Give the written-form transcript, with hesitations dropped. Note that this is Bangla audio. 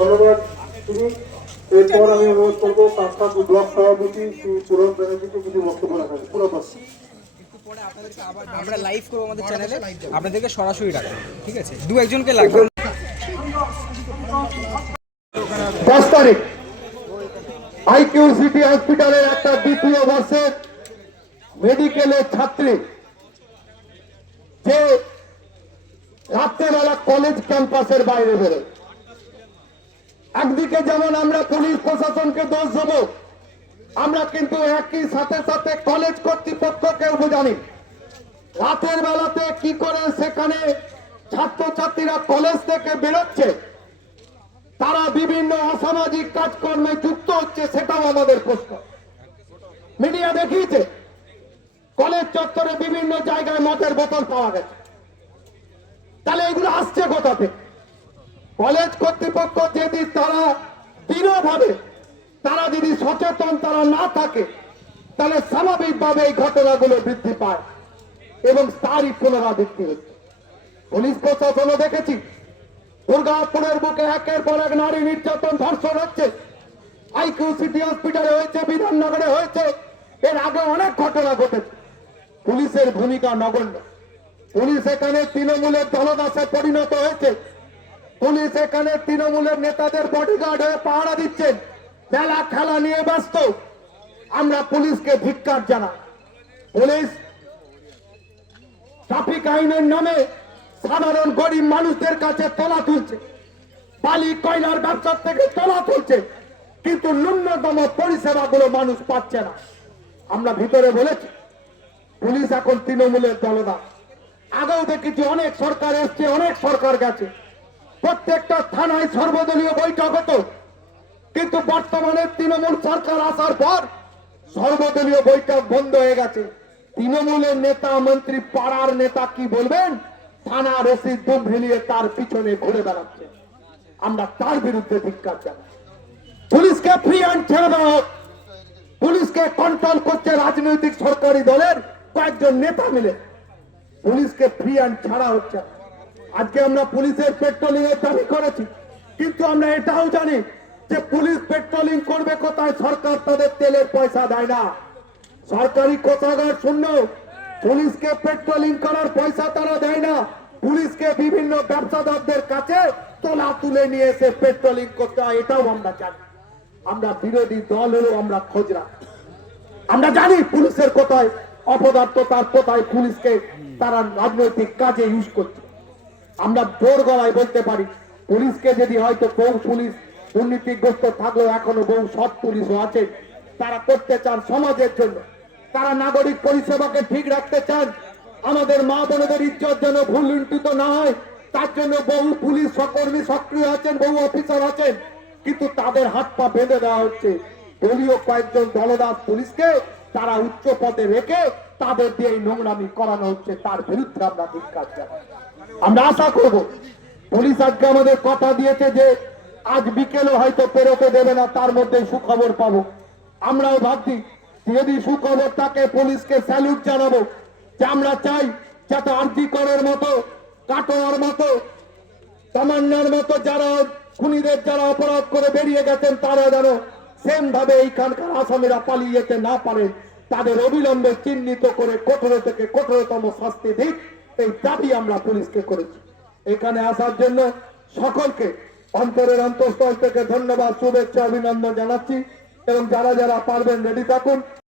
ধন্যবাদ তিনি। এরপর আমি অনুরোধ করবো কাঁথা ব্লক সভাপতি শ্রী পুরন ব্যানার্জিকে কিছু বক্তব্য রাখার পুরো আমরা লাইভ করবো আমাদের চ্যানেলে, আপনাদেরকে সরাসরি রাখবো, ঠিক আছে? দু একজনকে লাগবে। 10 তারিখ আইকিউ সিটি হসপিটালের একটা দ্বিতীয় বর্ষের মেডিকেলের ছাত্রী যে রাত্রেবেলা কলেজ ক্যাম্পাসের বাইরে বেরোয়। একদিকে যেমন আমরা পুলিশ প্রশাসনকে দোষ দেবো, আমরা কিন্তু একই সাথে সাথে কলেজ কর্তৃপক্ষকেও জানি রাতের বেলাতে কি করে সেখানে ছাত্রছাত্রীরা কলেজ থেকে বেরোচ্ছে, তারা বিভিন্ন অসামাজিক কাজকর্মে যুক্ত হচ্ছে, সেটাও আমাদের প্রশ্ন। মিডিয়া দেখিয়েছে কলেজ চত্বরে বিভিন্ন জায়গায় মদের বোতল পাওয়া গেছে। তাহলে এগুলো আসছে কোথা থেকে? কলেজ কর্তৃপক্ষ যদি তারা দৃঢ়ভাবে তারা যদি সচেতন তারা না থাকে, তাহলে স্বাভাবিকভাবে এই ঘটনাগুলো বৃদ্ধি পায় এবং তারই পুনরাবৃত্তি হচ্ছে। পুলিশ প্রশাসনও দেখেছি দুর্গাপুরের বুকে একের পর এক নারী নির্যাতন ধর্ষণ হচ্ছে। আইকিউ সিটি হসপিটালে হয়েছে, বিধাননগরে হয়েছে, এর আগে অনেক ঘটনা ঘটেছে। পুলিশের ভূমিকা নগণ্য। পুলিশ এখানে তৃণমূলের দলদাসে পরিণত হয়েছে। পুলিশ এখানে তৃণমূলের নেতাদের বডিগার্ড হয়ে পাহারা দিচ্ছেন, মেলা খেলা নিয়ে ব্যস্ত। আমরা পুলিশকে ধিক্কার জানাই। পুলিশ ট্রাফিক আইনের নামে সাধারণ গরিব মানুষদের কাছে তোলা তুলছে, বালি কয়লার ব্যবসা থেকে তোলা তুলছে, কিন্তু ন্যূনতম পরিষেবাগুলো মানুষ পাচ্ছে না। আমরা ভিতরে বলেছি পুলিশ এখন তৃণমূলের দলদাস। আগেও দেখেছি অনেক সরকার এসছে, অনেক সরকার গেছে, প্রত্যেকটা থানায় সর্বদলীয় বৈঠক হতো, কিন্তু বর্তমানে তৃণমূল সরকার আসার পর সর্বদলীয় বৈঠক বন্ধ হয়ে গেছে। তৃণমূলের নেতা মন্ত্রী পাড়ার নেতা কি বলবেন, থানা রসিদ দুম ভেলিয়ে তার পিছনে ঘুরে বেড়াচ্ছে। আমরা তার বিরুদ্ধে ধিক্কার জানাই। পুলিশকে ফ্রি হ্যান্ড ছেড়ে দেওয়া হোক। পুলিশকে কন্ট্রোল করছে রাজনৈতিক সরকারি দলের কয়েকজন নেতা মিলে। পুলিশকে ফ্রি হ্যান্ড ছাড়া হচ্ছে। আজকে আমরা পুলিশের পেট্রোলিং এর দাবি করেছি, কিন্তু আমরা এটাও জানি যে পুলিশ পেট্রোলিং করবে কোথায়? সরকার তাদের তেলের পয়সা দেয় না, সরকারি কোষাগার শূন্য। পুলিশকে পেট্রোলিং করার পয়সা তারা দেয় না। পুলিশকে বিভিন্ন ব্যবসাদারদের কাছে তোলা তুলে নিয়ে এসে পেট্রোলিং করতে হয়, এটাও আমরা জানি। আমরা বিরোধী দল হলেও আমরা খোঁজ রাখি। আমরা জানি পুলিশের কোথায় অপদার্থতার, কোথায় পুলিশকে তারা রাজনৈতিক কাজে ইউজ করছে। আমরা জোর গলায় বলতে পারি পুলিশকে যদি হয়তো বহু পুলিশ দুর্নীতিগ্রস্ত থাকলেও এখনো বহু সৎ পুলিশও আছে, তারা করতে চান সমাজের জন্য, তারা নাগরিক পরিষেবাকে ঠিক রাখতে চান, আমাদের মা বোনদের ইজ্জত যেন ভুল লুণ্ঠিত না হয়, তার জন্য বহু পুলিশ সহকর্মী সক্রিয় আছেন, বহু অফিসার আছেন, কিন্তু তাদের হাত পা বেঁধে দেওয়া হচ্ছে। দলীয় কয়েকজন দলদাস পুলিশকে তারা উচ্চ পদে রেখে তাদের দিয়ে এই নোংরামি করানো হচ্ছে, তার বিরুদ্ধে আমরা ধিক্কার জানাই। আমরা আশা করব পুলিশ আজকে আমাদের কথা দিয়েছে যে আজ বিকেলে হয়তো পেরোতে দেবে না, তার মধ্যে সুখবর পাবো। আমরাও ভাবছি যদি সুখবর থাকে পুলিশকে স্যালুট জানাবো, যে আমরা চাই যাতে আরজি করের মতো, কাটোয়ার মতো, তামান্নার মতো যারা খুনিদের যারা অপরাধ করে বেরিয়ে গেছেন তারা যেন সেম ভাবে এইখানকার আসামিরা পালিয়ে যেতে না পারে, তাদের অবিলম্বে চিহ্নিত করে কঠোর থেকে কঠোরতম শাস্তি দিক, এই দাবি আমরা পুলিশকে করেছি। এখানে আসার জন্য সকলকে অন্তরের অন্তঃস্থল থেকে ধন্যবাদ, শুভেচ্ছা, অভিনন্দন জানাচ্ছি এবং যারা যারা পারবেন রেডি থাকুন।